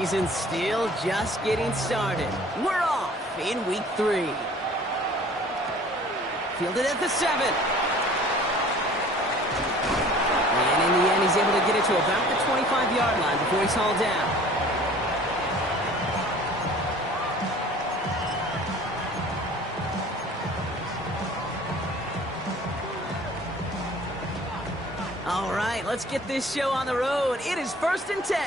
season's still just getting started. We're off in week 3. Fielded at the 7. And in the end, he's able to get it to about the 25-yard line before he's hauled down. All right, let's get this show on the road. It is 1st and 10.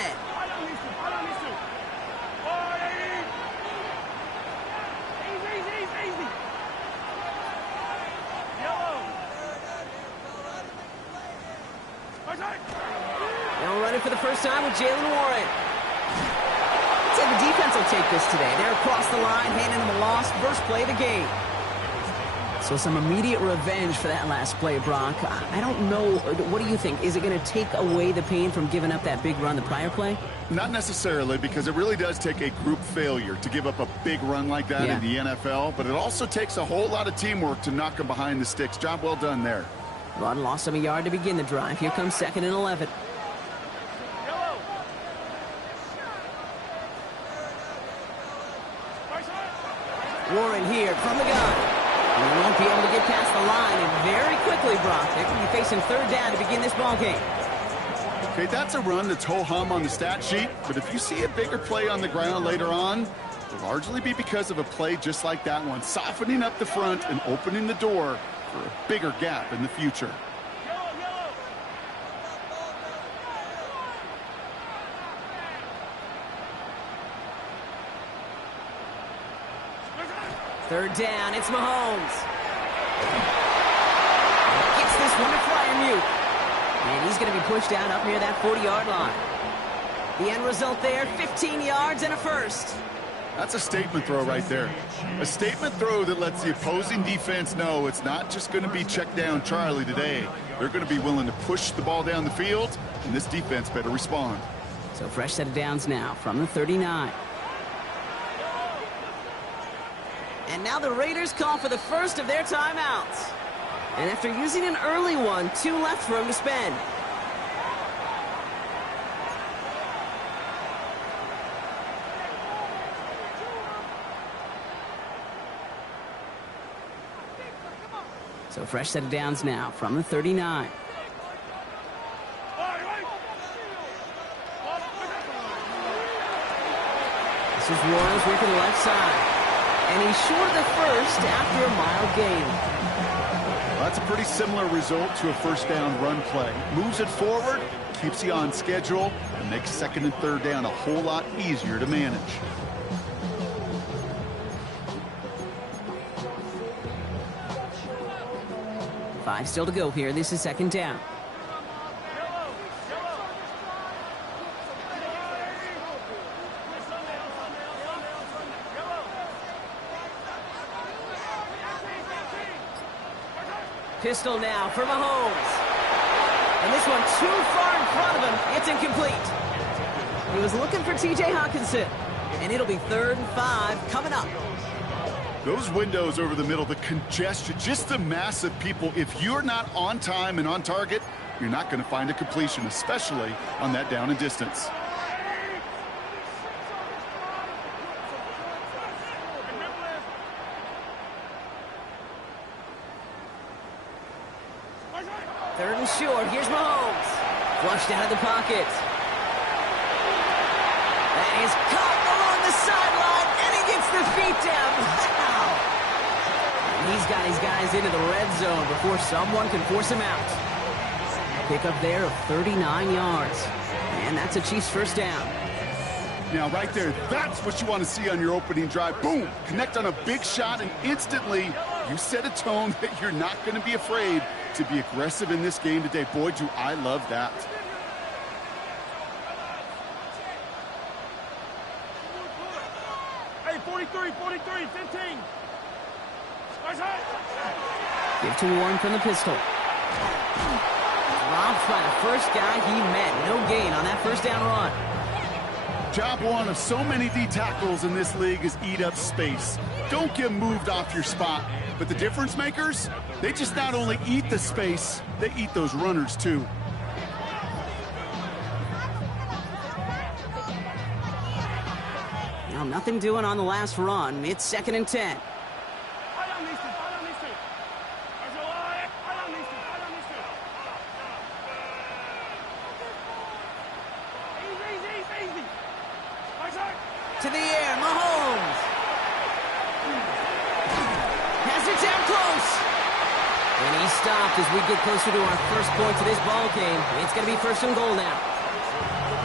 They'll run it for the first time with Jalen Warren. I'd say the defense will take this today. They're across the line, handing them a loss. First play of the game. So some immediate revenge for that last play, Brock. I don't know. What do you think? Is it going to take away the pain from giving up that big run the prior play? Not necessarily, because it really does take a group failure to give up a big run like that in the NFL. But it also takes a whole lot of teamwork to knock them behind the sticks. Job well done there. Run lost him a yard to begin the drive. Here comes 2nd and 11. Warren here from the gun. He won't be able to get past the line, and very quickly, Brock, they're going to be facing 3rd down to begin this ball game. Okay, that's a run that's ho-hum on the stat sheet, but if you see a bigger play on the ground later on, it'll largely be because of a play just like that one, softening up the front and opening the door for a bigger gap in the future. Third down, it's Mahomes. Gets this one to Freiermuth. And he's going to be pushed out up near that 40-yard line. The end result there, 15 yards and a first. That's a statement throw right there. A statement throw that lets the opposing defense know it's not just going to be check down Charlie today. They're going to be willing to push the ball down the field, and this defense better respond. So fresh set of downs now from the 39. And now the Raiders call for the first of their timeouts. And after using an early one, 2 left for him to spend. So fresh set of downs now from the 39. This is Royals working the left side. And he's short of the first after a mild gain. Well, that's a pretty similar result to a first down run play. Moves it forward, keeps you on schedule, and makes 2nd and 3rd down a whole lot easier to manage. Five still to go here. This is 2nd down. Pistol now for Mahomes. And this one too far in front of him. It's incomplete. He was looking for T.J. Hawkinson. And it'll be 3rd and 5 coming up. Those windows over the middle, the congestion, just the mass of people. If you're not on time and on target, you're not going to find a completion, especially on that down and distance. Third and short. Here's Mahomes. Flushed out of the pocket. That is caught along the sideline, and he gets the feet down. Wow. And he's got his guys into the red zone before someone can force him out. Pick up there of 39 yards. And that's a Chiefs first down. Now, right there, that's what you want to see on your opening drive. Boom! Connect on a big shot, and instantly you set a tone that you're not going to be afraid to be aggressive in this game today. Boy, do I love that. Hey, 43, 15. Give to Warren from the pistol. Dropped by the first guy he met. No gain on that first down run. Job one of so many D tackles in this league is eat up space. Don't get moved off your spot. But the difference makers, they just not only eat the space, they eat those runners too. Now, nothing doing on the last run. It's 2nd and 10. To the air, Mahomes. Has it down close. And he's stopped as we get closer to our first point to this ball game. It's going to be 1st and goal now.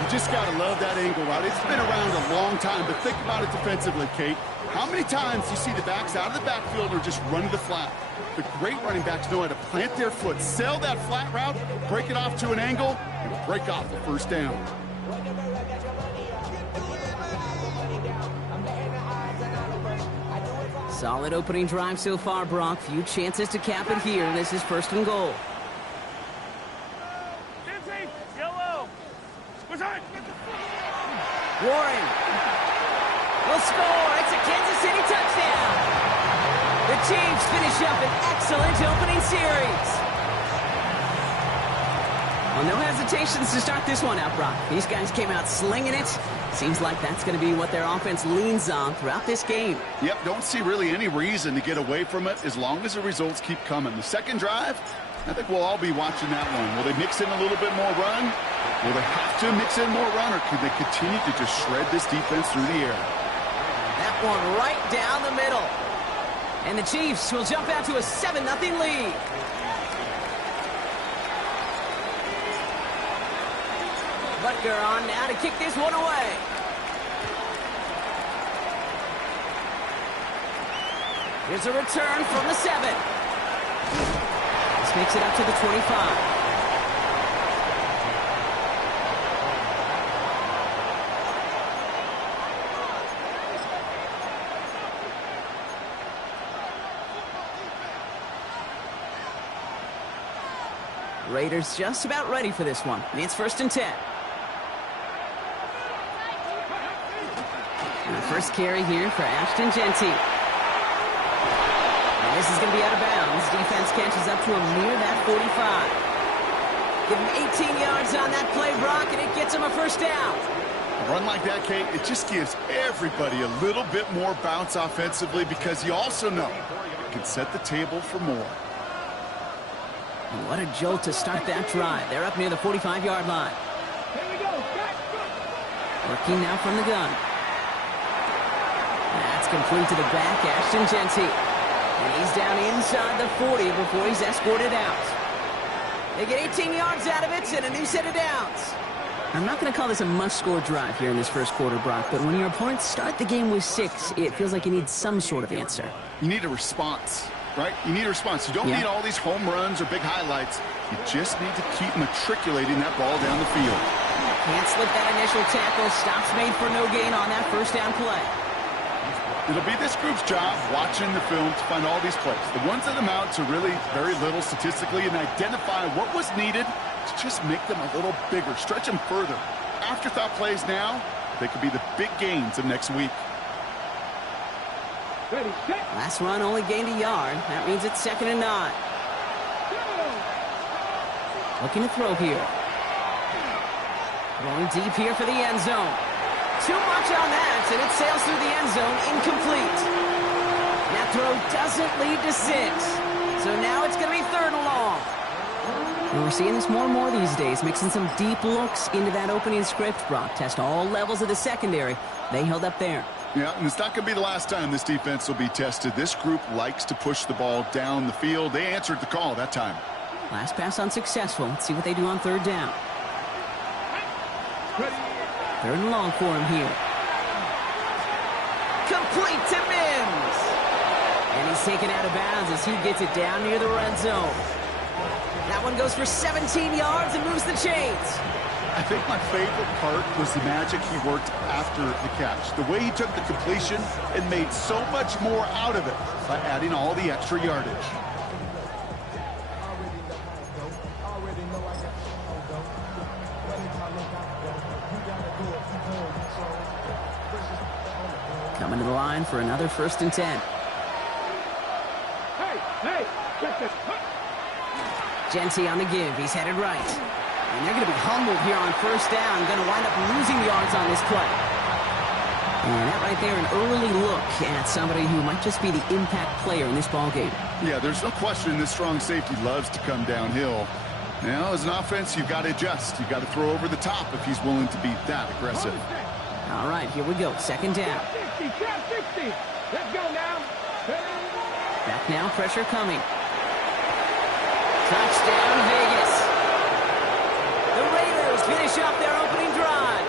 You just got to love that angle route. It's been around a long time, but think about it defensively, Kate. How many times do you see the backs out of the backfield or just run to the flat? The great running backs know how to plant their foot, sail that flat route, break it off to an angle, and break off the first down. Solid opening drive so far, Brock. Few chances to cap it here. This is 1st and goal. Warren will score. It's a Kansas City touchdown. The Chiefs finish up an excellent opening series. Well, no hesitations to start this one out, Brock. These guys came out slinging it. Seems like that's going to be what their offense leans on throughout this game. Yep, don't see really any reason to get away from it as long as the results keep coming. The second drive, I think we'll all be watching that one. Will they mix in a little bit more run? Will they have to mix in more run, or can they continue to just shred this defense through the air? That one right down the middle. And the Chiefs will jump out to a 7-0 lead. Butker on now to kick this one away. Here's a return from the 7. This makes it up to the 25. Raiders just about ready for this one. It's 1st and 10. And the first carry here for Ashton Genty. And this is going to be out of bounds. Defense catches up to him near that 45. Give him 18 yards on that play, Brock, and it gets him a 1st down. A run like that, Kate, it just gives everybody a little bit more bounce offensively because you also know it can set the table for more. And what a jolt to start that drive. They're up near the 45-yard line. Working now from the gun. That's complete to the back, Ashton Genty. And he's down inside the 40 before he's escorted out. They get 18 yards out of it and a new set of downs. I'm not going to call this a must-score drive here in this first quarter, Brock, but when your opponents start the game with 6, it feels like you need some sort of answer. You need a response. Right? You need a response. You don't need all these home runs or big highlights. You just need to keep matriculating that ball down the field. Can't slip that initial tackle. Stops made for no gain on that 1st down play. It'll be this group's job watching the film to find all these plays. The ones that amount to really very little statistically and identify what was needed to just make them a little bigger, stretch them further. Afterthought plays now, they could be the big gains of next week. Last run only gained a yard. That means it's 2nd and 9. Looking to throw here. Going deep here for the end zone. Too much on that, and it sails through the end zone, incomplete. That throw doesn't lead to 6. So now it's going to be 3rd and long. And we're seeing this more and more these days, mixing some deep looks into that opening script. Brock test all levels of the secondary. They held up there. Yeah, and it's not going to be the last time this defense will be tested. This group likes to push the ball down the field. They answered the call that time. Last pass unsuccessful. Let's see what they do on 3rd down. 3rd and long for him here. Complete to Mims. And he's taken out of bounds as he gets it down near the red zone. That one goes for 17 yards and moves the chains. I think my favorite part was the magic he worked after the catch. The way he took the completion and made so much more out of it by adding all the extra yardage. Coming to the line for another 1st and 10. Hey, check this. Genty on the give. He's headed right. And they're going to be humbled here on 1st down. Going to wind up losing yards on this play. And that right there, an early look at somebody who might just be the impact player in this ballgame. Yeah, there's no question this strong safety loves to come downhill. Now, as an offense, you've got to adjust. You've got to throw over the top if he's willing to be that aggressive. All right, here we go. Second down. 60, 60. Let's go now. Back now, pressure coming. Touchdown, Vegas. The Raiders finish up their opening drive.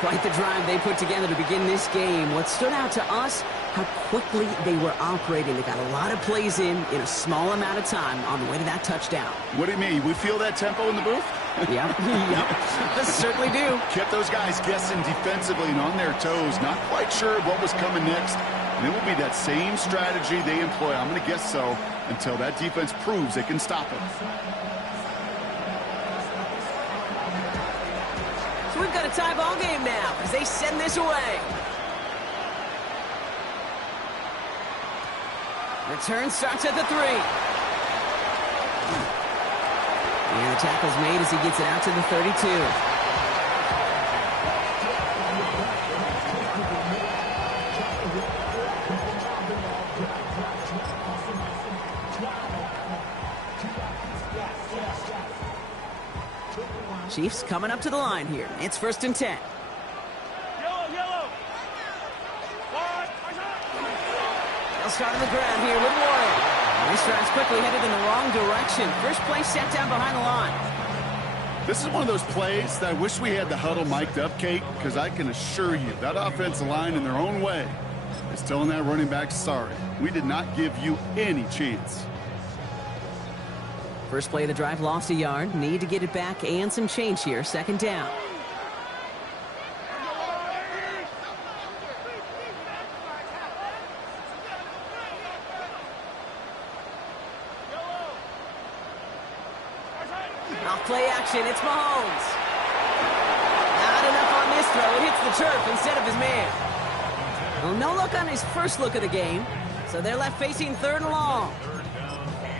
Quite the drive they put together to begin this game. What stood out to us, how quickly they were operating. They got a lot of plays in a small amount of time on the way to that touchdown. What do you mean? We feel that tempo in the booth? Yep, yep, certainly do. Kept those guys guessing defensively and on their toes, not quite sure what was coming next. And it will be that same strategy they employ, I'm going to guess so, until that defense proves they can stop it. So we've got a tie ball game now as they send this away. Return starts at the 3. And the tackle's made as he gets it out to the 32. Chiefs coming up to the line here. It's 1st and 10. Yellow. They'll start on the ground here with Warren. This drive's quickly headed in the wrong direction. First play set down behind the line. This is one of those plays that I wish we had the huddle mic'd up, Kate, because I can assure you that offensive line in their own way is telling that running back, sorry, we did not give you any chance. First play of the drive, lost a yard. Need to get it back and some change here. 2nd down. Off play action, it's Mahomes. Not enough on this throw. It hits the turf instead of his man. Well, no look on his first look of the game, so they're left facing 3rd and long.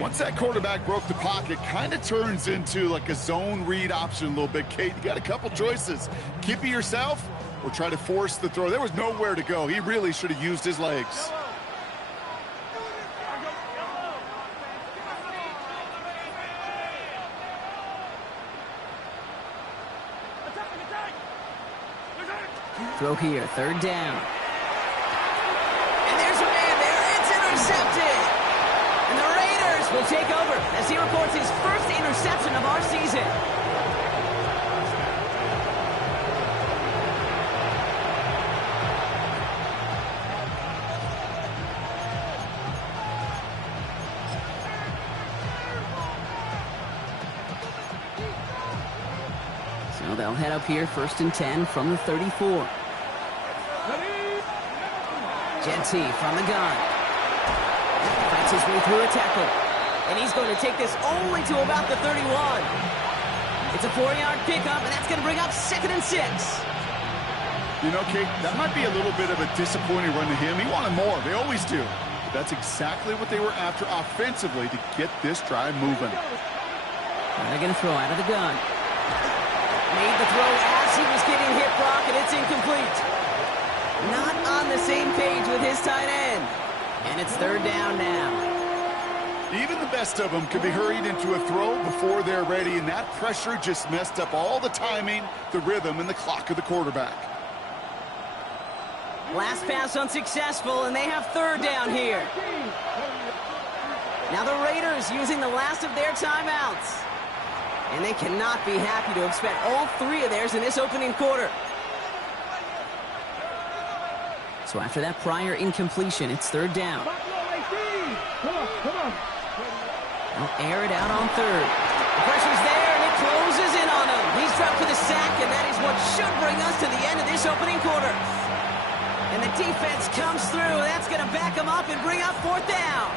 Once that quarterback broke the pocket, kind of turns into like a zone read option a little bit, Kate. You got a couple choices. Keep it yourself or try to force the throw. There was nowhere to go. He really should have used his legs. Throw here, 3rd down. And there's a man there. It's intercepted. And the Raiders will take over as he reports his first interception of our season. So they'll head up here, 1st and 10 from the 34. Jetty from the gun. Fights his way through a tackle. And he's going to take this only to about the 31. It's a 4-yard pickup, and that's going to bring up 2nd and 6. You know, Kate, that might be a little bit of a disappointing run to him. He wanted more. They always do. But that's exactly what they were after offensively to get this drive moving. They're going to throw out of the gun. Made the throw as he was getting hit, Brock, and it's incomplete. Not on the same page with his tight end. And it's 3rd down now. Even the best of them could be hurried into a throw before they're ready, and that pressure just messed up all the timing, the rhythm, and the clock of the quarterback. Last pass unsuccessful, and they have 3rd down here. Now the Raiders using the last of their timeouts. And they cannot be happy to have spent all 3 of theirs in this opening quarter. So after that prior incompletion, it's 3rd down. They'll air it out on 3rd. The pressure's there, and it closes in on him. He's dropped for the sack, and that is what should bring us to the end of this opening quarter. And the defense comes through. That's going to back him up and bring up 4th down.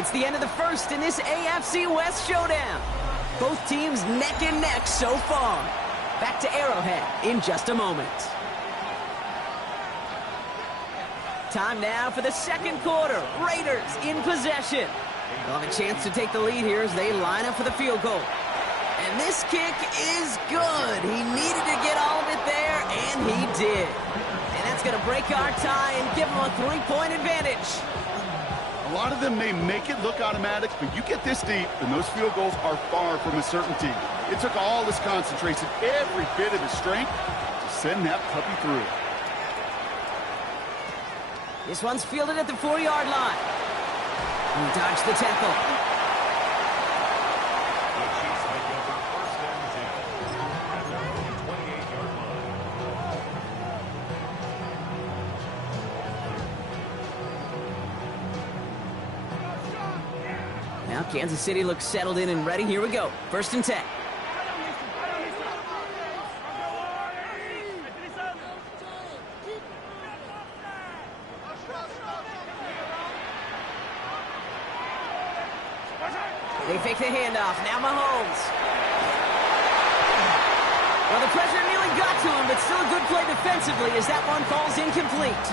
It's the end of the first in this AFC West showdown. Both teams neck and neck so far. Back to Arrowhead in just a moment. Time now for the 2nd quarter. Raiders in possession. They'll have a chance to take the lead here as they line up for the field goal. And this kick is good. He needed to get all of it there, and he did. And that's going to break our tie and give him a 3-point advantage. A lot of them may make it look automatic, but you get this deep, and those field goals are far from a certainty. It took all his concentration, every bit of his strength, to send that puppy through. This one's fielded at the 4-yard line. He dodged the tackle. Now Kansas City looks settled in and ready. Here we go. 1st and 10. They fake the handoff. Now Mahomes. Well, the pressure nearly got to him, but still a good play defensively as that one falls incomplete.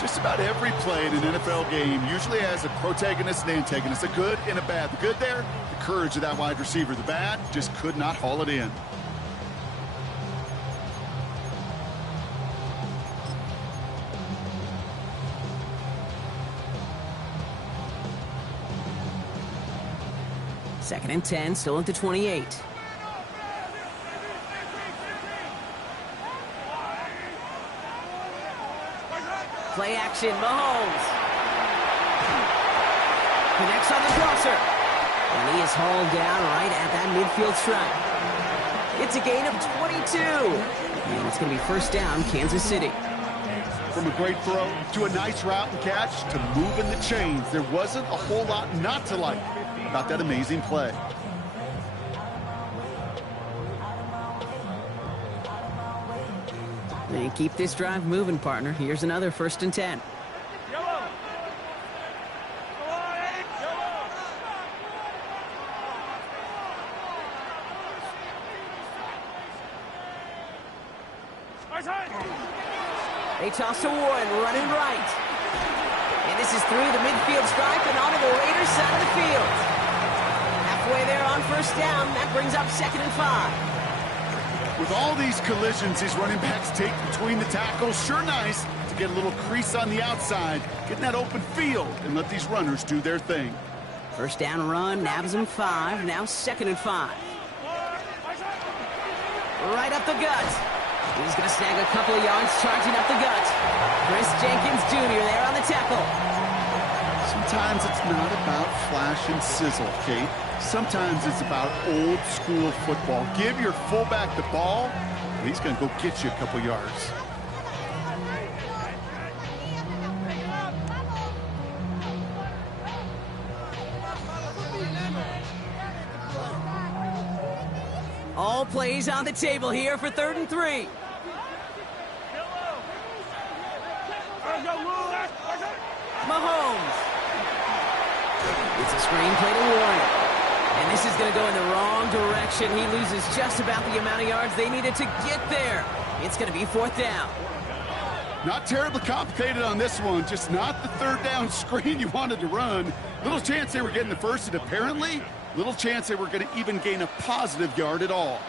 Just about every play in an NFL game usually has a protagonist and antagonist, a good and a bad. The good there, the courage of that wide receiver. The bad, just could not haul it in. Second and 10, still at the 28. Play action, Mahomes. Connects on the crosser. And he is hauled down right at that midfield stripe. It's a gain of 22. And it's going to be 1st down, Kansas City. From a great throw to a nice route and catch to moving the chains, there wasn't a whole lot not to like about that amazing play. And keep this drive moving, partner. Here's another 1st and 10. They toss to Warren, running right. And this is through the midfield stripe and onto the Raiders side of the field. Halfway there on 1st down. That brings up 2nd and 5. With all these collisions these running backs take between the tackles, sure nice to get a little crease on the outside, get in that open field, and let these runners do their thing. 1st down run, nabs him 5, now 2nd and 5. Right up the gut. He's going to snag a couple of yards, charging up the gut. Chris Jenkins Jr. there on the tackle. Sometimes it's not about flash and sizzle, Kate. Sometimes it's about old school football. Give your fullback the ball, and he's going to go get you a couple yards. All plays on the table here for 3rd and 3. Mahomes. It's a screen play to Warren. And this is going to go in the wrong direction. He loses just about the amount of yards they needed to get there. It's going to be 4th down. Not terribly complicated on this one. Just not the 3rd down screen you wanted to run. Little chance they were getting the 1st, and apparently, little chance they were going to even gain a positive yard at all.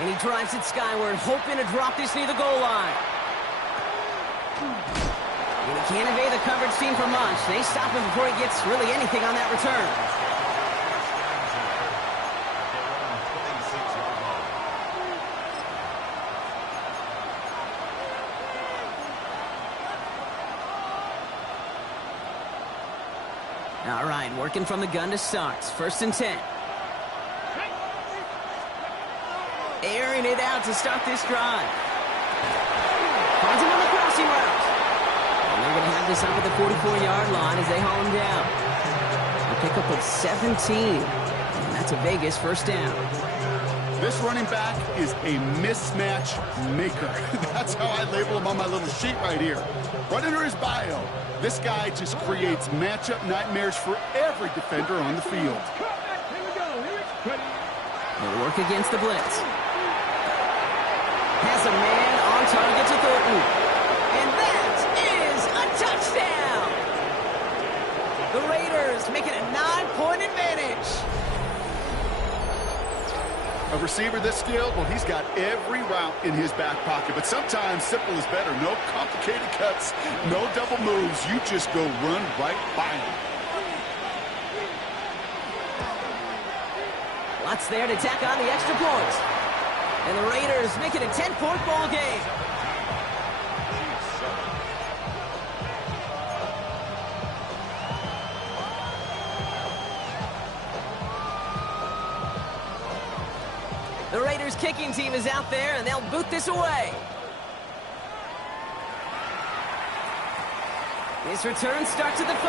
And he drives it skyward, hoping to drop this near the goal line. And he can't evade the coverage team for much. They stop him before he gets really anything on that return. All right, working from the gun to start. 1st and 10. Airing it out to start this drive. Finds him on the crossing route. And they're going to have this up at the 44-yard line as they haul him down. A pickup of 17. And that's a Vegas 1st down. This running back is a mismatch maker. That's how I label him on my little sheet right here. Right under his bio, this guy just creates matchup nightmares for every defender on the field. They'll work against the blitz. Has a man on target to Thornton. And that is a touchdown! The Raiders make it a 9-point advantage. A receiver this skilled, well, he's got every route in his back pocket. But sometimes simple is better. No complicated cuts, no double moves. You just go run right by him. Lots there to tack on the extra point. And the Raiders make it a 10-point ball game. The Raiders kicking team is out there, and they'll boot this away. His return starts at the 5.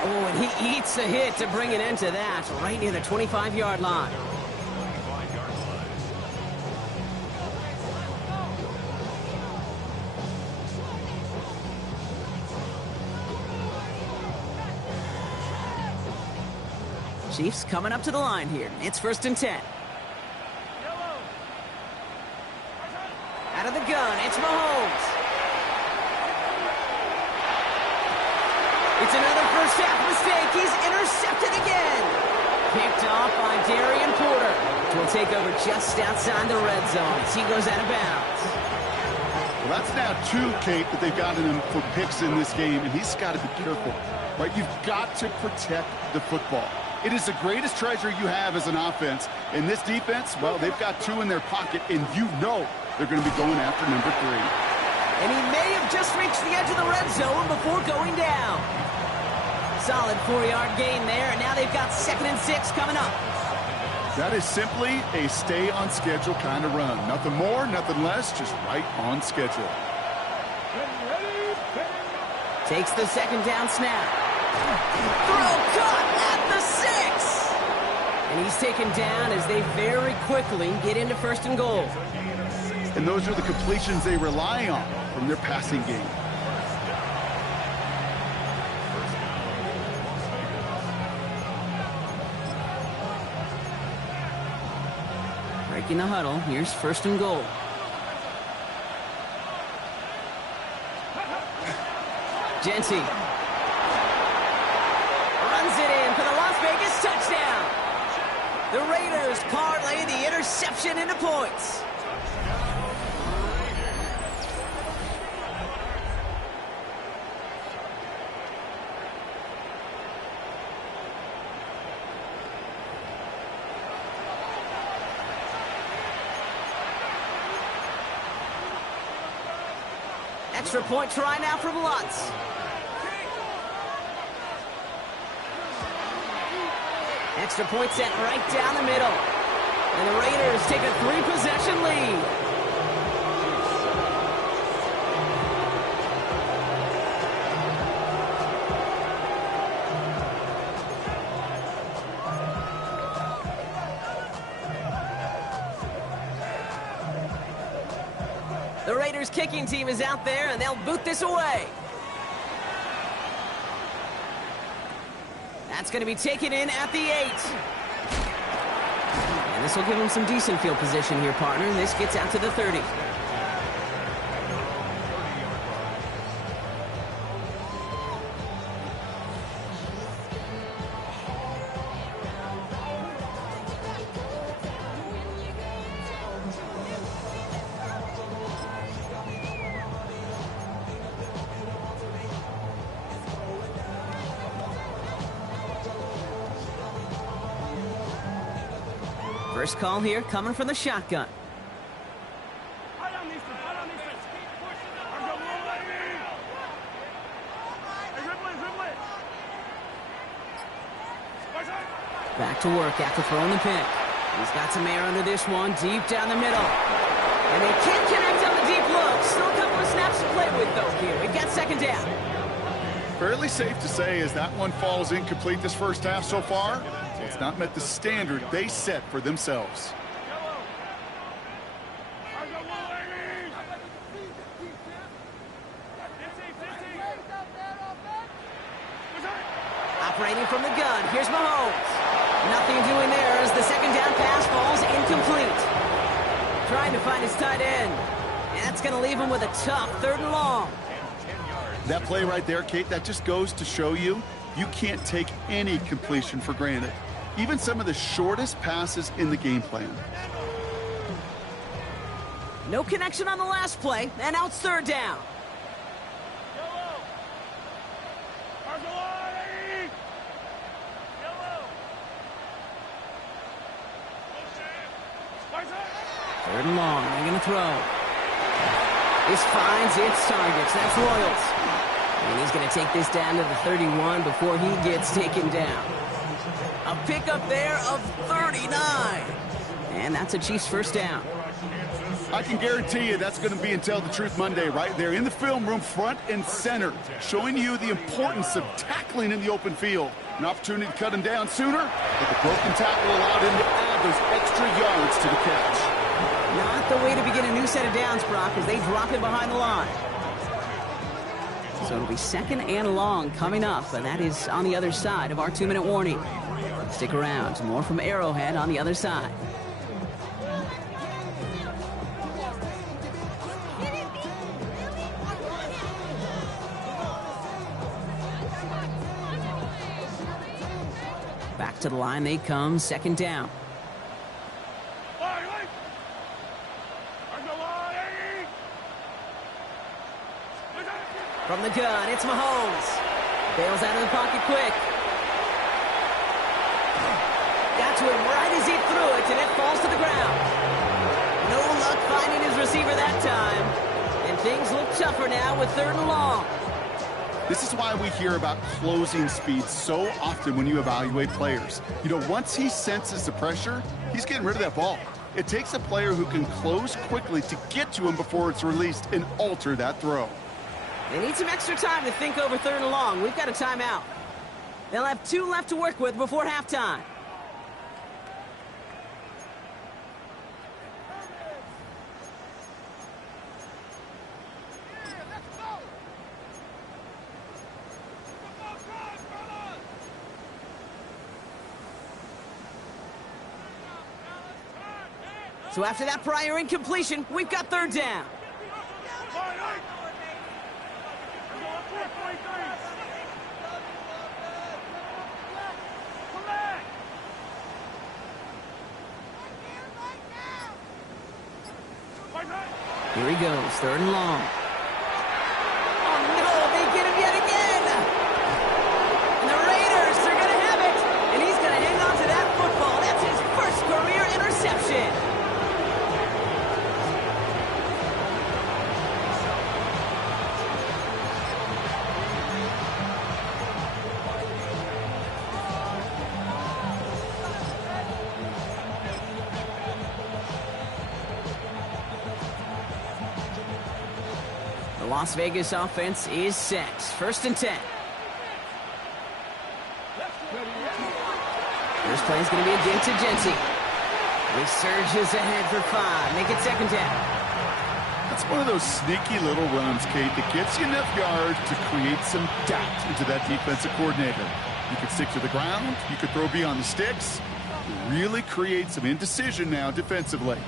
Oh, and he eats a hit to bring it into that, right near the 25-yard line. Chiefs coming up to the line here. It's 1st and 10. Out of the gun, it's Mahomes. It's another first half mistake. He's intercepted again. Picked off by Darian Porter. Will take over just outside the red zone as he goes out of bounds. Well, that's now 2, Kate, that they've gotten him for picks in this game, and he's got to be careful. Right? You've got to protect the football. It is the greatest treasure you have as an offense. In this defense, well, they've got 2 in their pocket, and you know they're going to be going after number 3. And he may have just reached the edge of the red zone before going down. Solid 4-yard gain there, and now they've got 2nd and 6 coming up. That is simply a stay-on-schedule kind of run. Nothing more, nothing less, just right on schedule. Takes the 2nd down snap. Throw caught at the 6. And he's taken down as they very quickly get into 1st and goal. And those are the completions they rely on from their passing game. Breaking the huddle. Here's 1st and goal. Jency runs it in for the Las Vegas touchdown. The Raiders parlay the interception into points. Extra point try now from Lutz. Extra point set right down the middle. And the Raiders take a 3-possession lead. The Raiders kicking team is out there, and they'll boot this away. That's going to be taken in at the 8. And this will give him some decent field position here, partner. This gets out to the 30. First call here coming from the shotgun. Back to work after throwing the pick. He's got some air under this one, deep down the middle. And they can't connect on the deep look. Still a couple of snaps to play with, though, here. We've got 2nd down. Fairly safe to say as that one falls incomplete this first half so far. It's not met the standard they set for themselves. Operating from the gun, here's Mahomes. Nothing doing there as the 2nd down pass falls incomplete. trying to find his tight end. And that's going to leave him with a tough 3rd and long. That play right there, Kate, that just goes to show you can't take any completion for granted. Even some of the shortest passes in the game plan. No connection on the last play, and now it's 3rd down. Third and long, they're going to throw. This finds its targets. That's Royals. And he's going to take this down to the 31 before he gets taken down. A pickup there of 39. And that's a Chiefs 1st down. I can guarantee you that's going to be in Tell the Truth Monday right there in the film room, front and center, showing you the importance of tackling in the open field. An opportunity to cut him down sooner, but the broken tackle allowed him to add those extra yards to the catch. Not the way to begin a new set of downs, Brock, as they drop it behind the line. So it'll be 2nd and long coming up, and that is on the other side of our 2-minute warning. Stick around. More from Arrowhead on the other side. Back to the line they come, 2nd down. From the gun, it's Mahomes. Bails out of the pocket quick. Got to him right as he threw it, and it falls to the ground. No luck finding his receiver that time. And things look tougher now with 3rd and long. This is why we hear about closing speed so often when you evaluate players. You know, once he senses the pressure, he's getting rid of that ball. It takes a player who can close quickly to get to him before it's released and alter that throw. They need some extra time to think over 3rd and long. We've got a timeout. They'll have 2 left to work with before halftime. So after that prior incompletion, we've got 3rd down. Here he goes, 3rd and long. Oh no, they get him yet again! And the Raiders are going to have it! And he's going to hang on to that football. That's his 1st career interception. Las Vegas offense is set. 1st and 10. First play is going to be again to Genty. He surges ahead for 5. Make it 2nd down. That's one of those sneaky little runs, Kate, that gets you enough yards to create some doubt into that defensive coordinator. You could stick to the ground. You could throw beyond the sticks. Really create some indecision now defensively.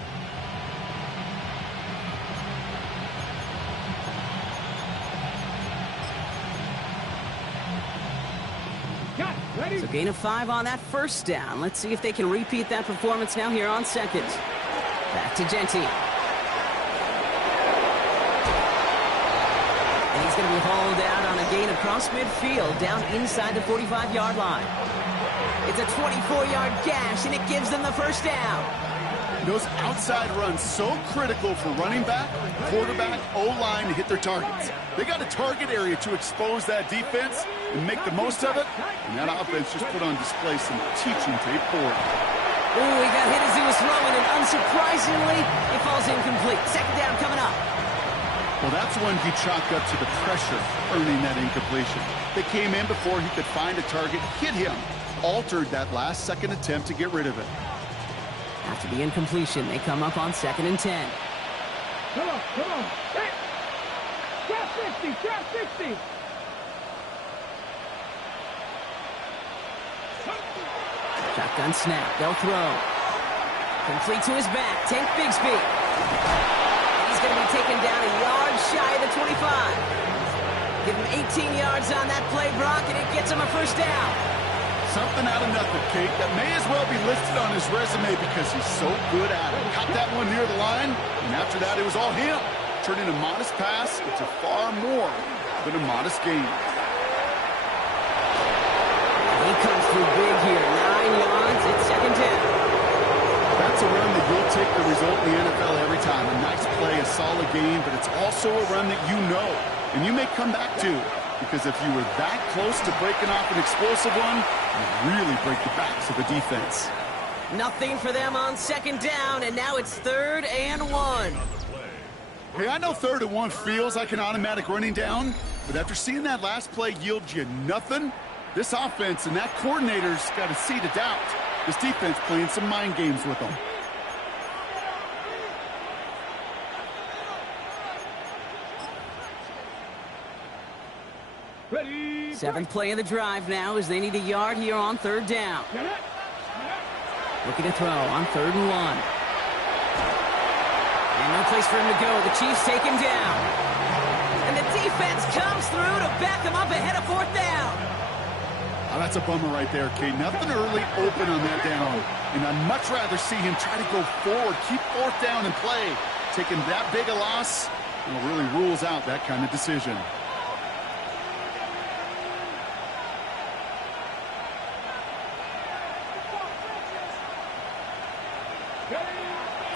So gain of 5 on that 1st down. Let's see if they can repeat that performance now here on 2nd. Back to Genty. And he's going to be hauled out on a gain across midfield down inside the 45-yard line. It's a 24-yard gash, and it gives them the 1st down. Those outside runs so critical for running back, quarterback, O-line to hit their targets. They got a target area to expose that defense and make the most of it, and that offense just put on display some teaching tape for it. Ooh, he got hit as he was throwing, and unsurprisingly, it falls incomplete. 2nd down coming up. Well, that's when he chalked up to the pressure, earning that incompletion. They came in before he could find a target, hit him, altered that last-second attempt to get rid of it. After the incompletion, they come up on 2nd and 10. Come on, come on. Hey. Trap 60, trap 60. Shotgun snap, they'll throw. Complete to his back, Tank Bigsby. And he's going to be taken down a yard shy of the 25. Give him 18 yards on that play, Brock, and it gets him a first down. Something out of nothing, Kate. That may as well be listed on his resume because he's so good at it. Caught that one near the line, and after that, it was all him. Turning a modest pass into far more than a modest gain. He comes through big here. 9 yards, it's second down. That's a run that you'll take the result in the NFL every time. A nice play, a solid game, but it's also a run that you know, and you may come back to. Because if you were that close to breaking off an explosive one, you really break the backs of the defense. Nothing for them on second down, and now it's 3rd and 1. Hey, I know 3rd and 1 feels like an automatic running down, but after seeing that last play yield you nothing, this offense and that coordinator's got a seed of doubt. This defense playing some mind games with them. Ready. 7th play of the drive now as they need a yard here on 3rd down. Looking to throw on 3rd and 1. And no place for him to go. The Chiefs take him down. And the defense comes through to back him up ahead of 4th down. Oh, that's a bummer right there, Kate. Nothing early open on that down. And I'd much rather see him try to go forward, keep 4th down and play. Taking that big a loss, really rules out that kind of decision.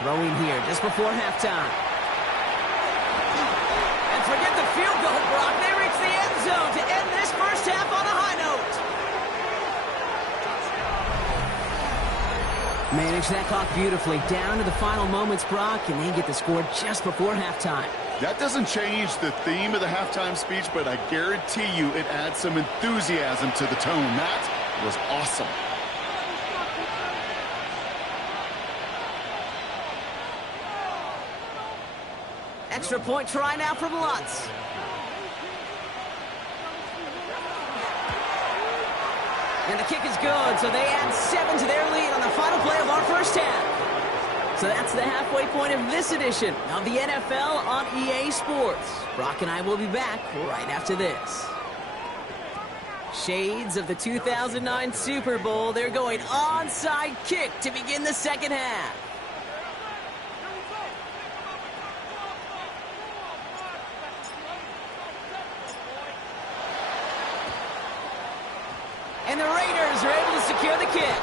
Throwing here just before halftime. And forget the field goal, Brock. They reach the end zone to end this first half on a high note. Manage that clock beautifully. Down to the final moments, Brock, and they get the score just before halftime. That doesn't change the theme of the halftime speech, but I guarantee you it adds some enthusiasm to the tone. That was awesome. Extra point try now from Lutz. And the kick is good, so they add 7 to their lead on the final play of our first half. So that's the halfway point of this edition of the NFL on EA Sports. Brock and I will be back right after this. Shades of the 2009 Super Bowl. They're going onside kick to begin the second half. And the Raiders are able to secure the kick.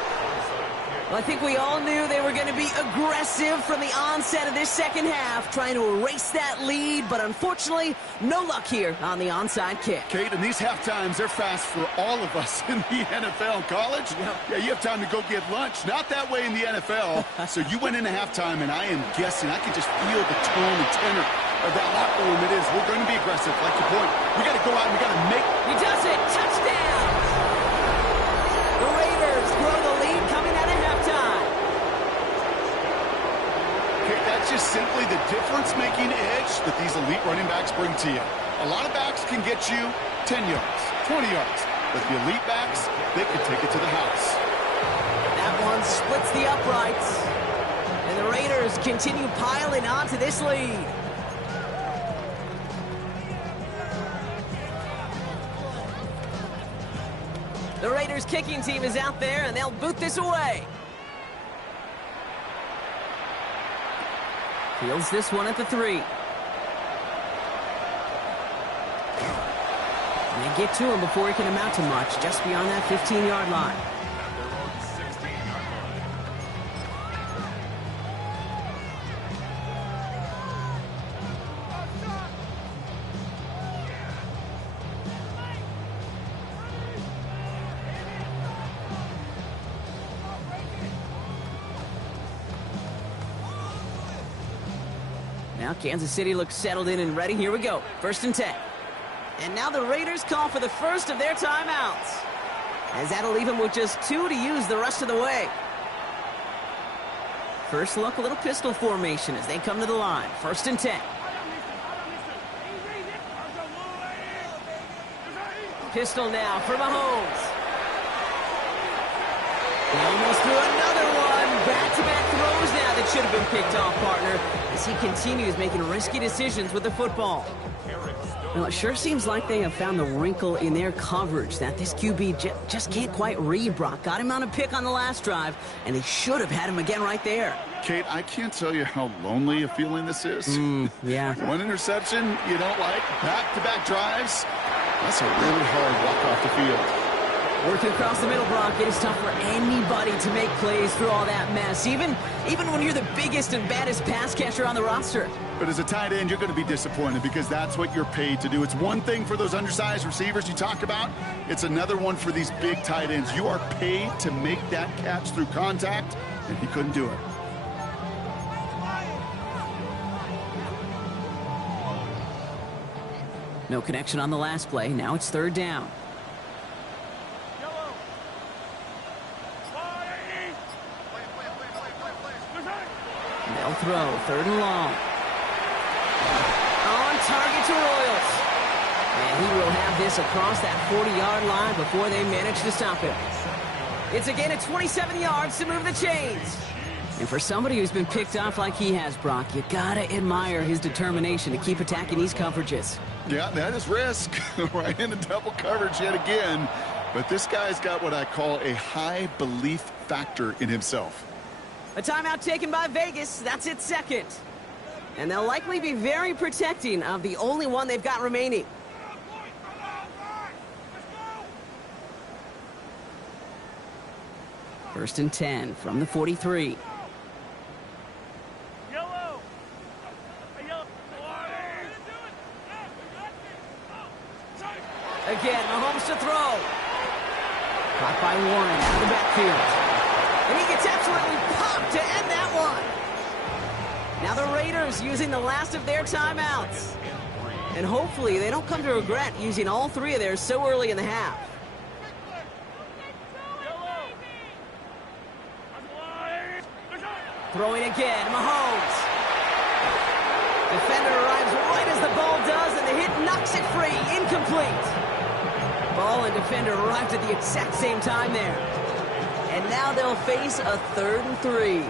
Well, I think we all knew they were going to be aggressive from the onset of this second half, trying to erase that lead, but unfortunately, no luck here on the onside kick. Kate, and these half times, they're fast for all of us in the NFL. College, yeah, you have time to go get lunch. Not that way in the NFL. So you went into halftime, and I am guessing, I can just feel the tone and tenor of that locker room. It is, we're going to be aggressive, like your point. We got to go out and we got to make... He does it! Touchdown! The Raiders grow the lead coming out of halftime. Okay, that's just simply the difference-making edge that these elite running backs bring to you. A lot of backs can get you 10 yards, 20 yards, but the elite backs, they can take it to the house. That one splits the uprights, and the Raiders continue piling onto this lead. The Raiders kicking team is out there, and they'll boot this away. Fields this one at the 3. And they get to him before he can amount to much, just beyond that 15-yard line. Now Kansas City looks settled in and ready. Here we go. 1st and 10. And now the Raiders call for the first of their timeouts, as that'll leave them with just 2 to use the rest of the way. First look, a little pistol formation as they come to the line. 1st and 10. Pistol now for Mahomes. He almost threw another one. Back-to-back throws now. The should have been picked off, partner, as he continues making risky decisions with the football. Well, it sure seems like they have found the wrinkle in their coverage that this QB just can't quite read, Brock. Got him on a pick on the last drive, and they should have had him again right there. Kate, I can't tell you how lonely a feeling this is. Yeah. One interception you don't like, back-to-back drives. That's a really hard walk off the field. Working across the middle, Brock, it is tough for anybody to make plays through all that mess, even when you're the biggest and baddest pass catcher on the roster. But as a tight end, you're going to be disappointed because that's what you're paid to do. It's one thing for those undersized receivers you talk about. It's another one for these big tight ends. You are paid to make that catch through contact, and he couldn't do it. No connection on the last play. Now it's third down. They'll throw, third and long. On target to Royals. And he will have this across that 40-yard line before they manage to stop him. It's again at 27 yards to move the chains. And for somebody who's been picked off like he has, Brock, you gotta admire his determination to keep attacking these coverages. Yeah, that is risk. Right into double coverage yet again. But this guy's got what I call a high belief factor in himself. A timeout taken by Vegas. That's its second. And they'll likely be very protecting of the only one they've got remaining. First and 10 from the 43. Again, Mahomes to throw. Caught by Warren out of the backfield. And he gets absolutely popped to end that one. Now the Raiders using the last of their timeouts. And hopefully they don't come to regret using all three of theirs so early in the half. Throwing again, Mahomes. Defender arrives right as the ball does, and the hit knocks it free. Incomplete. Ball and defender arrived at the exact same time there. And now they'll face a 3rd and 3.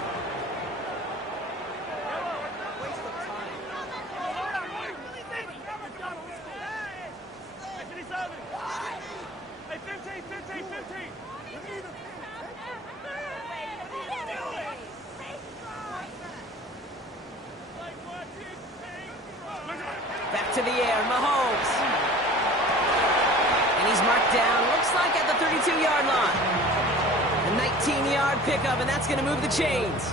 Back to the air, Mahomes. And he's marked down, looks like at the 32-yard line. A 19-yard pickup, and that's going to move the chains.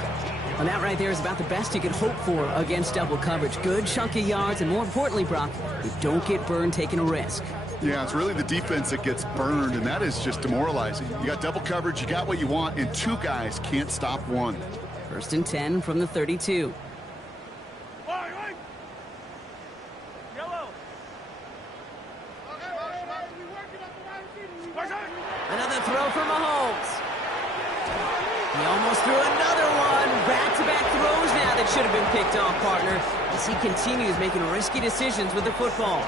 And that right there is about the best you can hope for against double coverage. Good chunky yards, and more importantly, Brock, you don't get burned taking a risk. Yeah, it's really the defense that gets burned, and that is just demoralizing. You got double coverage, you got what you want, and two guys can't stop one. First and 10 from the 32. Another throw for Mahomes. He almost threw another one. Back-to-back throws now that should have been picked off, partner, as he continues making risky decisions with the football.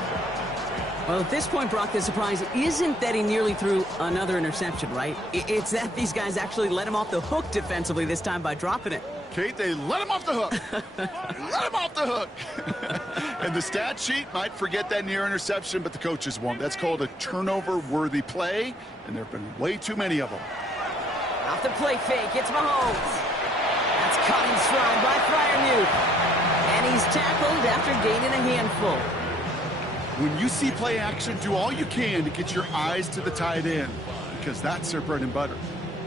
Well, at this point, Brock, the surprise isn't that he nearly threw another interception, right? It's that these guys actually let him off the hook defensively this time by dropping it. Kate, they let him off the hook. Let him off the hook. And the stat sheet might forget that near interception, but the coaches won't. That's called a turnover-worthy play, and there have been way too many of them. Off the play fake, it's Mahomes. That's caught in stride by Freiermuth. And he's tackled after gaining a handful. When you see play action, do all you can to get your eyes to the tight end, because that's their bread and butter.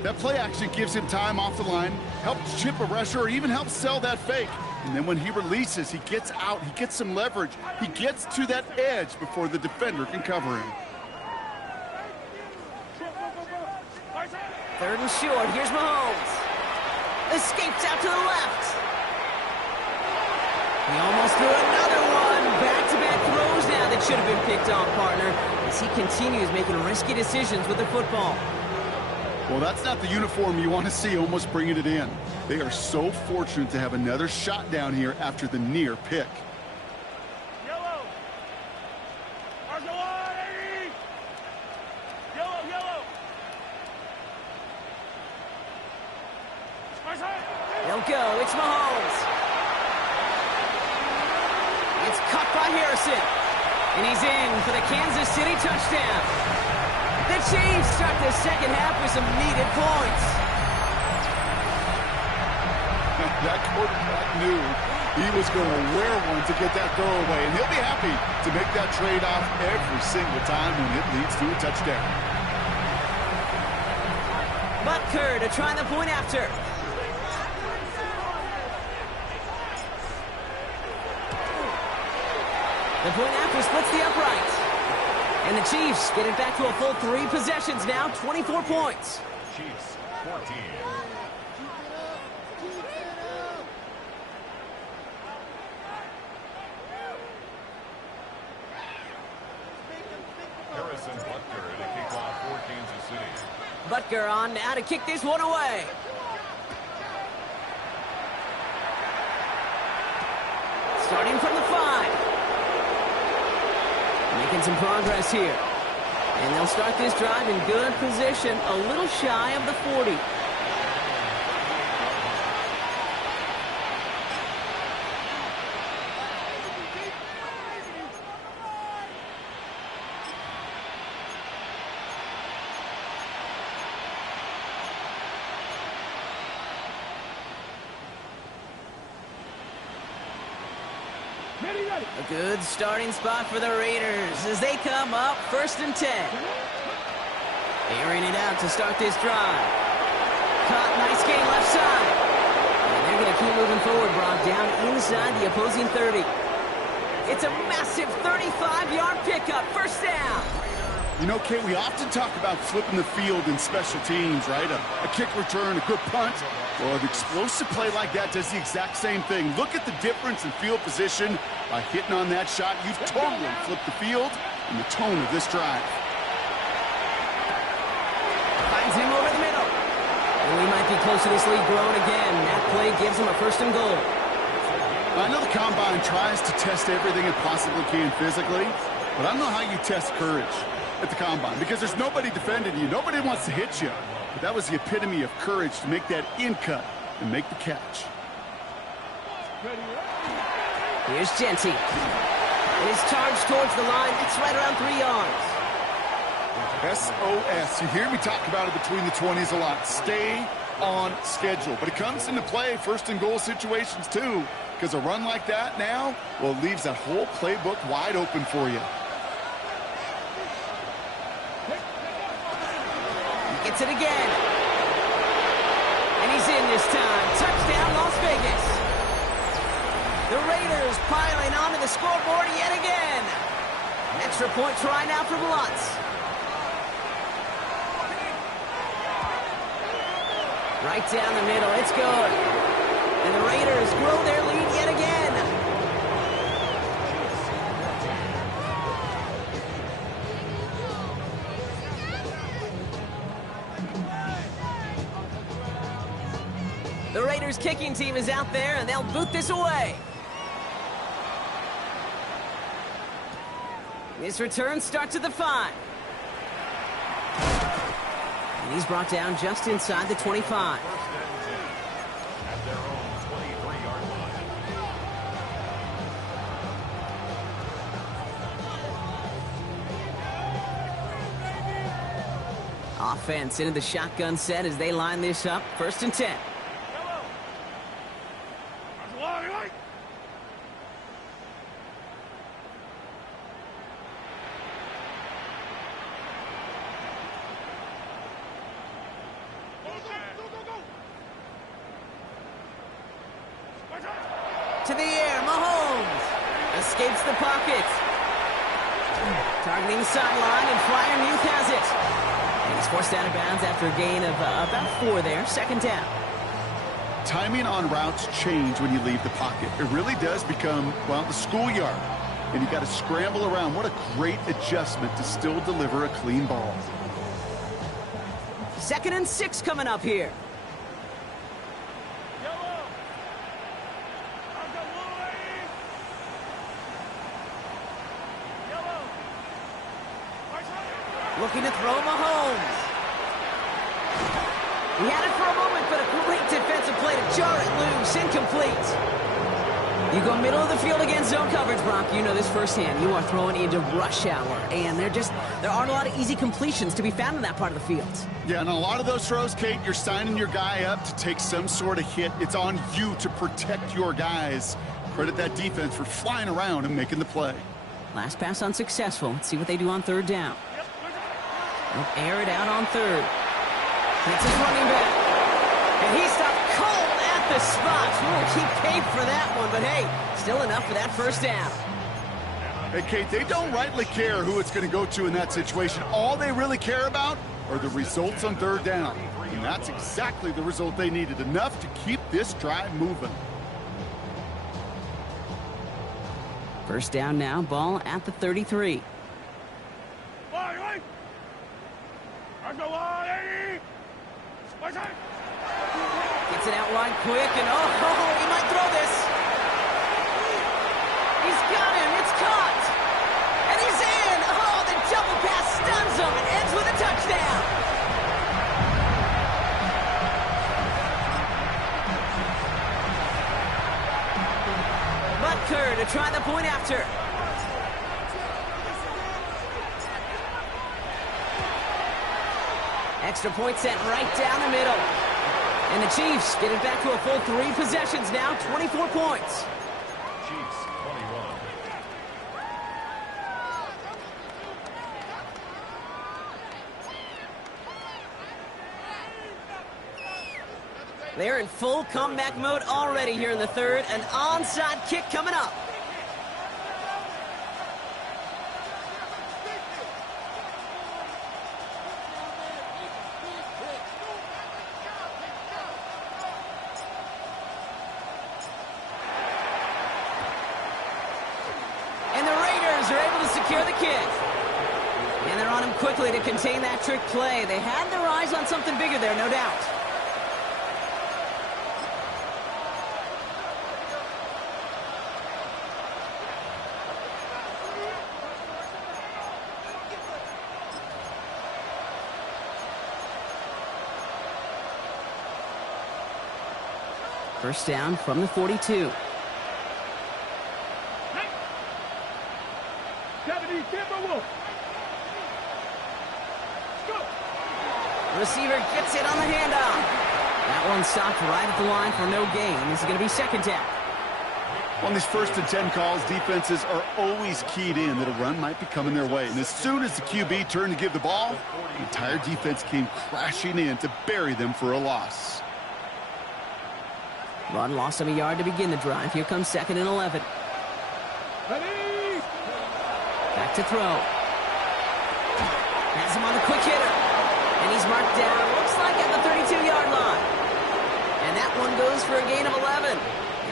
That play action gives him time off the line, helps chip a rusher, or even helps sell that fake. And then when he releases, he gets out, he gets some leverage. He gets to that edge before the defender can cover him. Third and short, here's Mahomes. Escapes out to the left. He almost threw another one. Back-to-back throws now that should have been picked off, partner, as he continues making risky decisions with the football. Well, that's not the uniform you want to see almost bringing it in. They are so fortunate to have another shot down here after the near pick. They'll go. It's Mahomes. It's caught by Harrison. And he's in for the Kansas City touchdown. The Chiefs start the second half with some needed points. That quarterback knew he was going to wear one to get that throwaway, and he'll be happy to make that trade-off every single time when it leads to a touchdown. Butker to try the point after. The point after splits the uprights. And the Chiefs get it back to a full 3 possessions now, 24 points. Chiefs, 14. Harrison Butker to kick off for Kansas City. Butker on now to kick this one away. Starting from the 5. Making some progress here. And they'll start this drive in good position, a little shy of the 40. A good starting spot for the Raiders as they come up 1st and 10. Airing it out to start this drive. Caught, nice gain left side. And they're going to keep moving forward, Brock, down inside the opposing 30. It's a massive 35-yard pickup, 1st down. You know, Kate, we often talk about flipping the field in special teams, right? A kick return, a good punt. Well, an explosive play like that does the exact same thing. Look at the difference in field position. By hitting on that shot, you've totally flipped the field and the tone of this drive. Finds him over the middle. And we might be close to this lead growing again. That play gives him a 1st and goal. I know the Combine tries to test everything it possibly can physically, but I don't know how you test courage at the Combine because there's nobody defending you. Nobody wants to hit you. But that was the epitome of courage to make that in cut and make the catch. Here's Genty. And his charge towards the line. That's right around 3 yards. SOS. You hear me talk about it between the 20s a lot. Stay on schedule. But it comes into play 1st and goal situations too. Because a run like that now, well, it leaves that whole playbook wide open for you. He gets it again. And he's in this time. Touchdown, Las Vegas. The Raiders piling onto the scoreboard yet again. Extra point try now from Lutz. Right down the middle. It's good. And the Raiders grow their lead yet again. The Raiders kicking team is out there, and they'll boot this away. His return starts at the 5. And he's brought down just inside the 25. At their own 23-yard line. Offense into the shotgun set as they line this up. 1st and 10. To the air, Mahomes escapes the pocket. Targeting the sideline, and Freiermuth has it. And he's forced out of bounds after a gain of about 4 there. 2nd down. Timing on routes change when you leave the pocket. It really does become, well, the schoolyard. And you got to scramble around. What a great adjustment to still deliver a clean ball. 2nd and 6 coming up here. Looking to throw Mahomes. He had it for a moment, but a great defensive play to jar it loose. Incomplete. You go middle of the field against zone coverage, Brock. You know this firsthand. You are throwing into rush hour, and there aren't a lot of easy completions to be found in that part of the field. Yeah, and a lot of those throws, Kate, you're signing your guy up to take some sort of hit. It's on you to protect your guys. Credit that defense for flying around and making the play. Last pass unsuccessful. Let's see what they do on third down. They'll air it out on third. It's his running back. And he stopped cold at the spot. He paid for that one, but hey, still enough for that first down. Hey, Kate, they don't rightly care who it's going to go to in that situation. All they really care about are the results on third down. And that's exactly the result they needed. Enough to keep this drive moving. First down now, ball at the 33. Gets it out wide quick, and he might throw this. He's got him, it's caught. And he's in. Oh, the double pass stuns him and ends with a touchdown. Butker to try the point after. Extra point set right down the middle. And the Chiefs get it back to a full 3 possessions now, 24 points. Chiefs 21. They're in full comeback mode already here in the third. An onside kick coming up. Secure the kick. And they're on him quickly to contain that trick play. They had their eyes on something bigger there, no doubt. First down from the 42. Receiver gets it on the handoff. That one stopped right at the line for no gain. This is going to be second down. On these 1st and 10 calls, defenses are always keyed in that a run might be coming their way. And as soon as the QB turned to give the ball, the entire defense came crashing in to bury them for a loss. Rod lost him a yard to begin the drive. Here comes 2nd and 11. Back to throw. Has him on the quick hitter. And he's marked down, looks like at the 32-yard line. And that one goes for a gain of 11.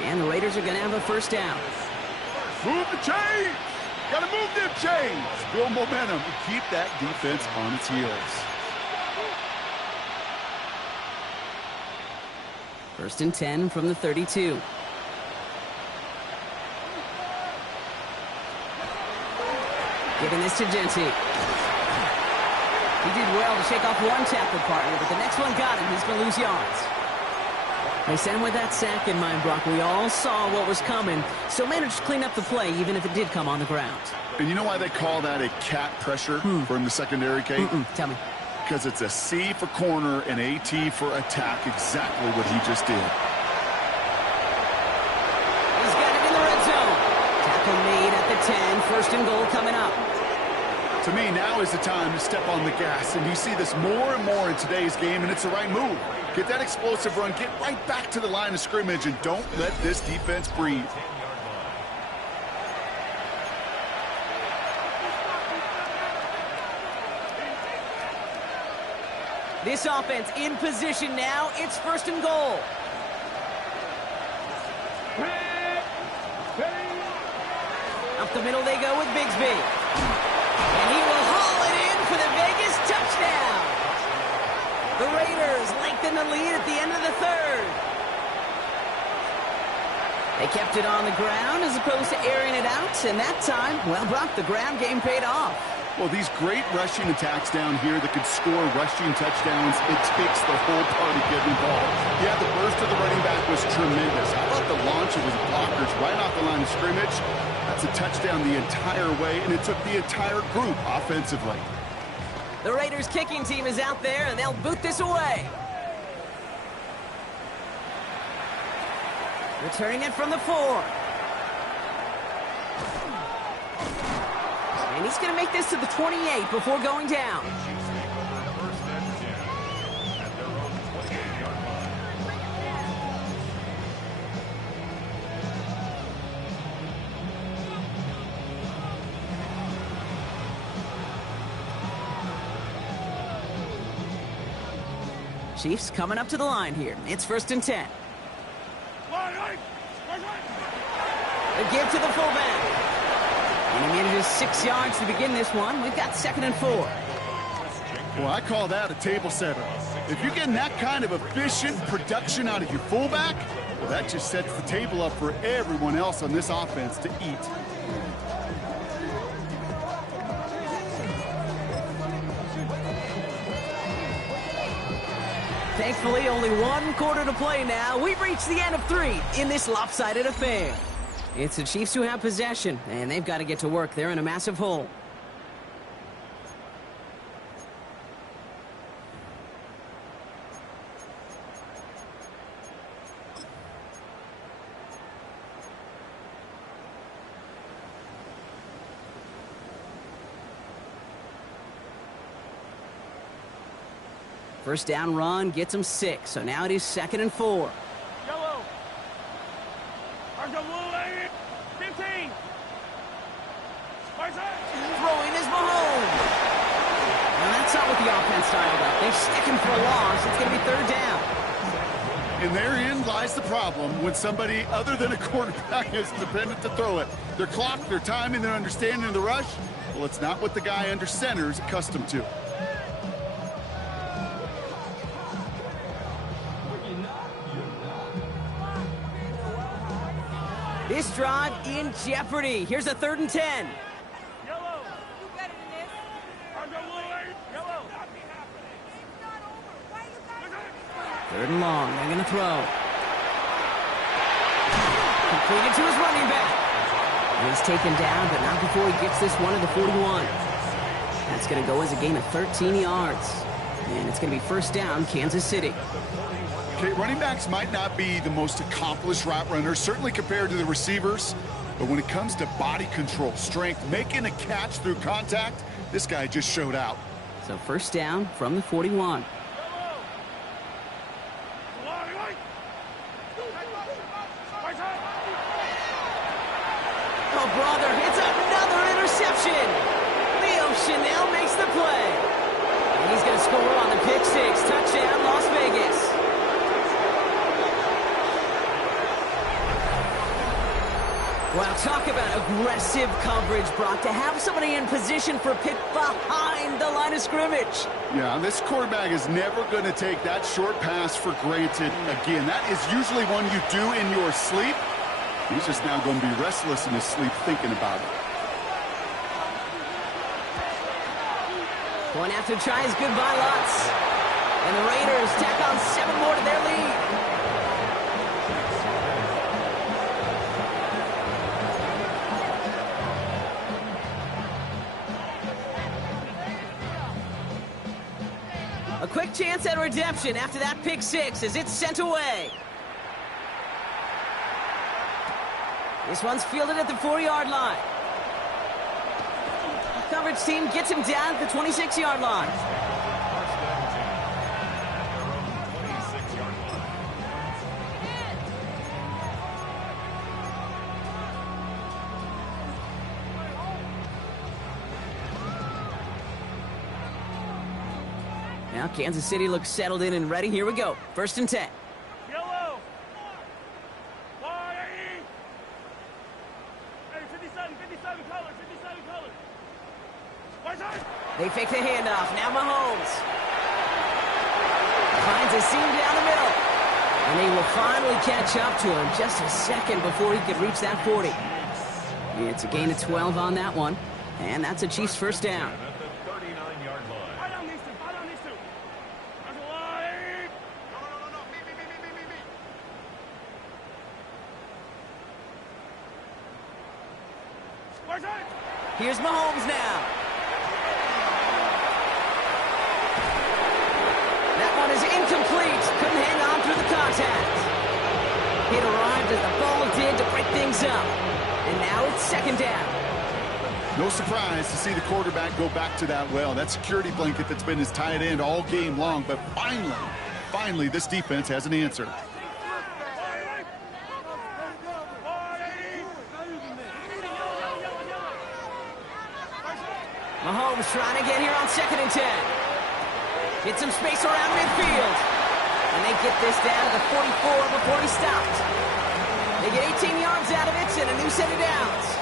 And the Raiders are going to have a first down. Move the chains! Got to move them chains! Build momentum and keep that defense on its heels. 1st and 10 from the 32. Giving this to Genty. He did well to shake off one tackle partner, but the next one got him. He's going to lose yards. They sent him with that sack in mind, Brock. We all saw what was coming, so managed to clean up the play, even if it did come on the ground. And you know why they call that a cat pressure from the secondary, Kate? Tell me. Because it's a C for corner and a T for attack. Exactly what he just did. He's got it in the red zone. Tackle made at the 10. 1st and goal coming up. To me, now is the time to step on the gas, and you see this more and more in today's game, and it's the right move. Get that explosive run, get right back to the line of scrimmage, and don't let this defense breathe. This offense in position now. It's 1st and goal. Up the middle they go with Bigsby. And he will haul it in for the Vegas touchdown. The Raiders lengthen the lead at the end of the third. They kept it on the ground as opposed to airing it out. And that time, well, Brock, the ground game paid off. Well, these great rushing attacks down here that could score rushing touchdowns, it takes the whole party getting involved. Yeah, the burst of the running back was tremendous. How about the launch of his blockers right off the line of scrimmage? That's a touchdown the entire way, and it took the entire group offensively. The Raiders kicking team is out there, and they'll boot this away. Returning it from the 4. And he's going to make this to the 28 before going down. First and 10 at their own 28-yard line. Chiefs coming up to the line here. It's 1st and 10. The give to the fullback. And he manages 6 yards to begin this one. We've got 2nd and 4. Well, I call that a table setter. If you're getting that kind of efficient production out of your fullback, well, that just sets the table up for everyone else on this offense to eat. Thankfully, only 1 quarter to play now. We've reached the end of 3 in this lopsided affair. It's the Chiefs who have possession, and they've got to get to work. They're in a massive hole. First down run gets him 6, so now it is 2nd and 4. Yellow. RWA 15. Throwing is Mahomes. And that's not what the offense styled up. They stick him for a loss. It's going to be 3rd down. And therein lies the problem when somebody other than a quarterback is dependent to throw it. Their clock, their timing, their understanding of the rush, well, it's not what the guy under center is accustomed to. This drive in jeopardy. Here's a 3rd and 10. Yellow. RWA. Yellow. 3rd and long. They're going to throw. Completed to his running back. And he's taken down, but not before he gets this one to the 41. That's going to go as a gain of 13 yards. And it's going to be 1st down, Kansas City. Okay, running backs might not be the most accomplished route runners, certainly compared to the receivers. But when it comes to body control, strength, making a catch through contact, this guy just showed out. So 1st down from the 41. Oh, brother, it's another interception. Leo Chanel makes the play. And he's going to score on the pick 6. Touchdown, Las Vegas. Wow, talk about aggressive coverage, Brock, to have somebody in position for a pick behind the line of scrimmage. Yeah, this quarterback is never going to take that short pass for granted again. That is usually one you do in your sleep. He's just now going to be restless in his sleep thinking about it. Going after try his goodbye lots. And the Raiders tack on 7 more to their lead. A quick chance at redemption after that pick 6 as it's sent away. This one's fielded at the 4-yard line. The coverage team gets him down at the 26-yard line. First and 10 at their own 26-yard line. Now Kansas City looks settled in and ready. Here we go. 1st and 10. Yellow. Hey, 57 color. They fake the handoff. Now Mahomes finds a seam down the middle. And they will finally catch up to him just a second before he could reach that 40. It's a gain of 12 on that one. And that's a Chiefs first down. At the 39-yard line. Fight on these two. Fight on these two. That's a line. No. Me. Where's it? Here's Mahomes now. That one is incomplete. Couldn't hang on through the contact. It arrived as the ball did to break things up. And now it's second down. No surprise to see the quarterback go back to that well. That security blanket that's been his tight end all game long. But finally, this defense has an answer. Mahomes trying to get here on 2nd and 10. Get some space around midfield. And they get this down to the 44 before he stopped. They get 18 yards out of it and a new set of downs.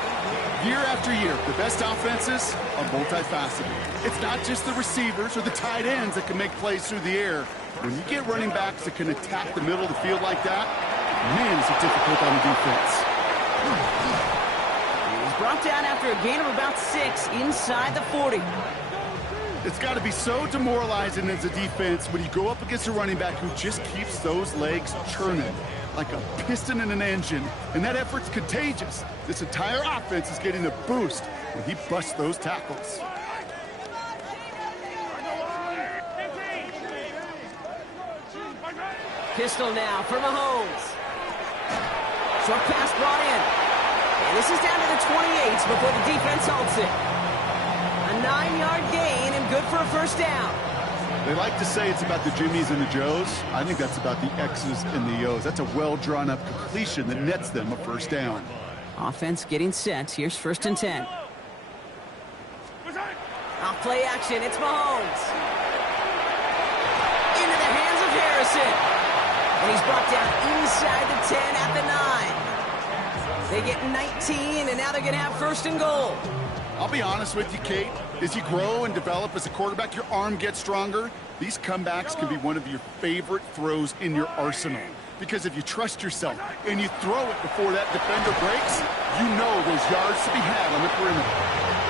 Year after year, the best offenses are multifaceted. It's not just the receivers or the tight ends that can make plays through the air. When you get running backs that can attack the middle of the field like that, man, is it difficult on the defense. He's brought down after a gain of about 6 inside the 40. It's got to be so demoralizing as a defense when you go up against a running back who just keeps those legs churning like a piston in an engine, and that effort's contagious. This entire offense is getting a boost when he busts those tackles. Pistol now for Mahomes. Short pass brought in. And this is down to the 28 before the defense halts it. A 9-yard gain and good for a first down. They like to say it's about the Jimmies and the Joes. I think that's about the X's and the O's. That's a well-drawn-up completion that nets them a first down. Offense getting set. Here's 1st and 10. Off play action. It's Mahomes. Into the hands of Harrison. And he's brought down inside the 10 at the 9. They get 19, and now they're going to have 1st and goal. I'll be honest with you, Kate. As you grow and develop as a quarterback, your arm gets stronger. These comebacks can be one of your favorite throws in your arsenal. Because if you trust yourself and you throw it before that defender breaks, you know there's yards to be had on the perimeter.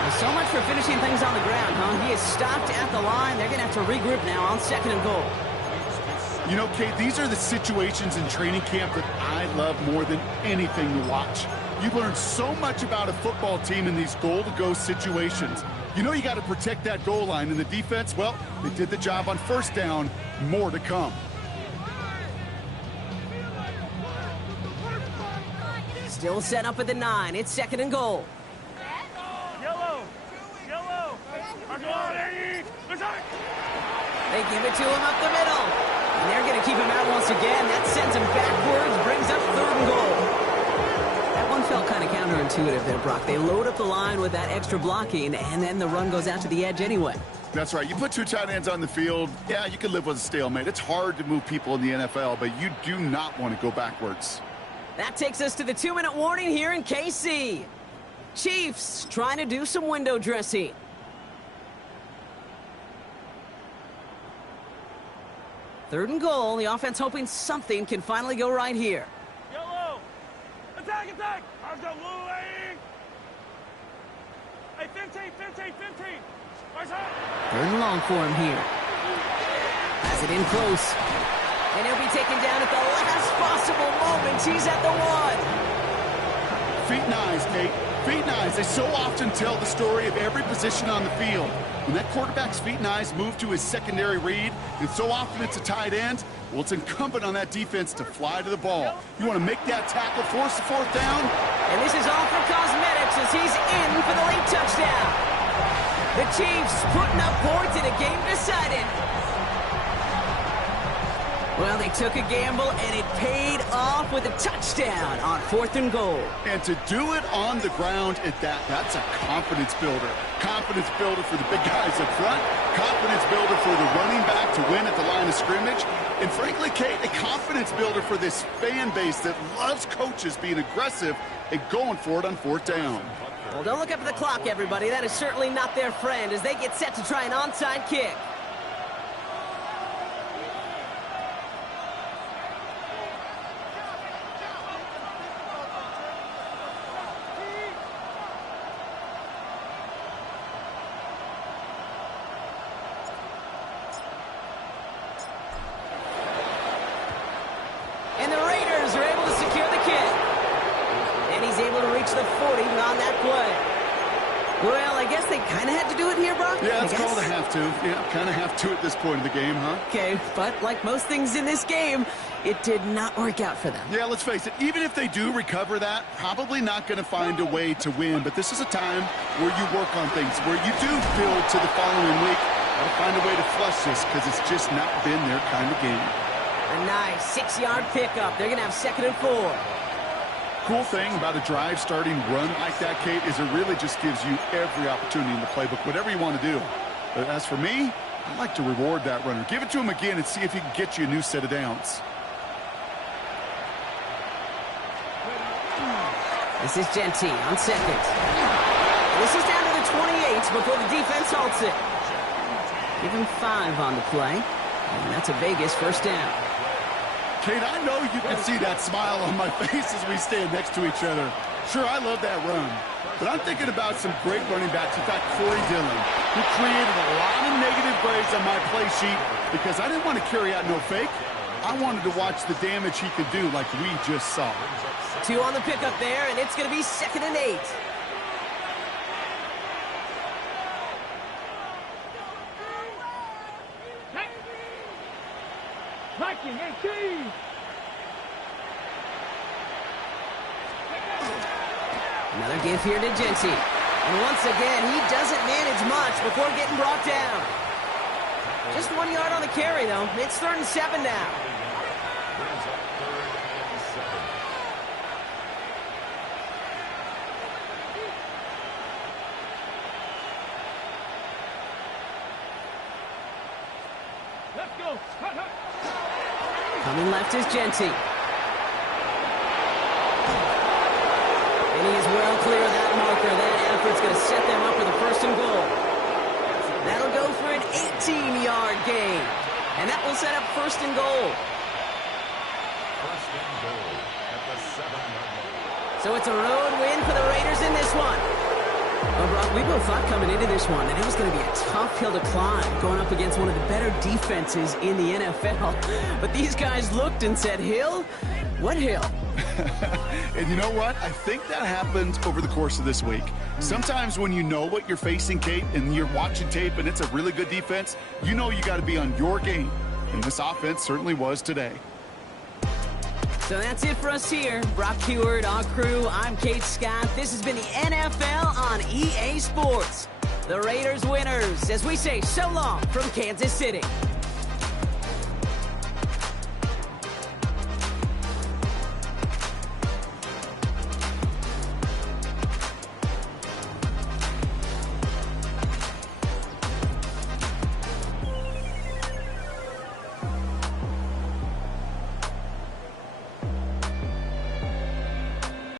Well, so much for finishing things on the ground, huh? He is stopped at the line. They're going to have to regroup now on 2nd and goal. You know, Kate, these are the situations in training camp that I love more than anything to watch. You learn so much about a football team in these goal-to-go situations. You know you got to protect that goal line, and the defense, well, they did the job on 1st down. More to come. Still set up at the 9. It's 2nd and goal. Yellow. They give it to him up the middle. And they're going to keep him out once again. That sends him backwards, brings up 3rd and goal. That one felt kind of counterintuitive there, Brock. They load up the line with that extra blocking, and then the run goes out to the edge anyway. That's right. You put 2 tight ends on the field, yeah, you can live with a stalemate. It's hard to move people in the NFL, but you do not want to go backwards. That takes us to the 2-minute warning here in KC. Chiefs trying to do some window dressing. Third and goal. The offense hoping something can finally go right here. Yellow. Attack. How's that moving? Hey, 15. Where's that? Third and long for him here. Has it in close. And he'll be taken down at the last possible moment. He's at the 1. Feet and eyes, Kate. Feet and eyes. They so often tell the story of every position on the field. When that quarterback's feet and eyes move to his secondary read, and so often it's a tight end, well, it's incumbent on that defense to fly to the ball. You want to make that tackle, force the 4th down. And this is all for cosmetics as he's in for the late touchdown. The Chiefs putting up points in a game decided. Well, they took a gamble, and it paid off with a touchdown on 4th and goal. And to do it on the ground at that's a confidence builder. Confidence builder for the big guys up front. Confidence builder for the running back to win at the line of scrimmage. And frankly, Kate, a confidence builder for this fan base that loves coaches being aggressive and going for it on 4th down. Well, don't look up at the clock, everybody. That is certainly not their friend as they get set to try an onside kick. the 40 on that play. Well, I guess they kind of had to do it here, Brock. Yeah, it's called a have to. Yeah, kind of have to at this point in the game, huh? Okay, but like most things in this game, it did not work out for them. Yeah, let's face it, even if they do recover that, probably not going to find a way to win. But this is a time where you work on things, where you do build to the following week. Got to find a way to flush this because it's just not been their kind of game. A nice 6-yard pickup. They're going to have 2nd and 4. Cool thing about a drive starting run like that, Kate, is it really just gives you every opportunity in the playbook, whatever you want to do. But as for me, I like to reward that runner. Give it to him again and see if he can get you a new set of downs. This is Genty on 2nd. This is down to the 28 before the defense halts it. Give him 5 on the play, and that's a Vegas first down. Kate, I know you can see that smile on my face as we stand next to each other. Sure, I love that run. But I'm thinking about some great running backs. In fact, Corey Dillon, who created a lot of negative grades on my play sheet because I didn't want to carry out no fake. I wanted to watch the damage he could do like we just saw. 2 on the pickup there, and it's going to be 2nd and 8. Tracking 18. Another give here to Genty. And once again, he doesn't manage much before getting brought down. Just 1 yard on the carry, though. It's 3rd and 7 now. Let's go. Coming left is Genty. And he is well clear of that marker. That effort's going to set them up with a 1st and goal. That'll go for an 18-yard gain. And that will set up 1st and goal. 1st and goal at the 7-yard line. So it's a road win for the Raiders in this one. Well, Brock, we both thought coming into this one that it was going to be a tough hill to climb, going up against one of the better defenses in the NFL. But these guys looked and said, Hill? What hill? And you know what? I think that happened over the course of this week. Sometimes when you know what you're facing, Kate, and you're watching tape and it's a really good defense, you know you got to be on your game. And this offense certainly was today. So that's it for us here. Brock Heward, our crew, I'm Kate Scott. This has been the NFL on EA Sports. The Raiders winners, as we say so long from Kansas City.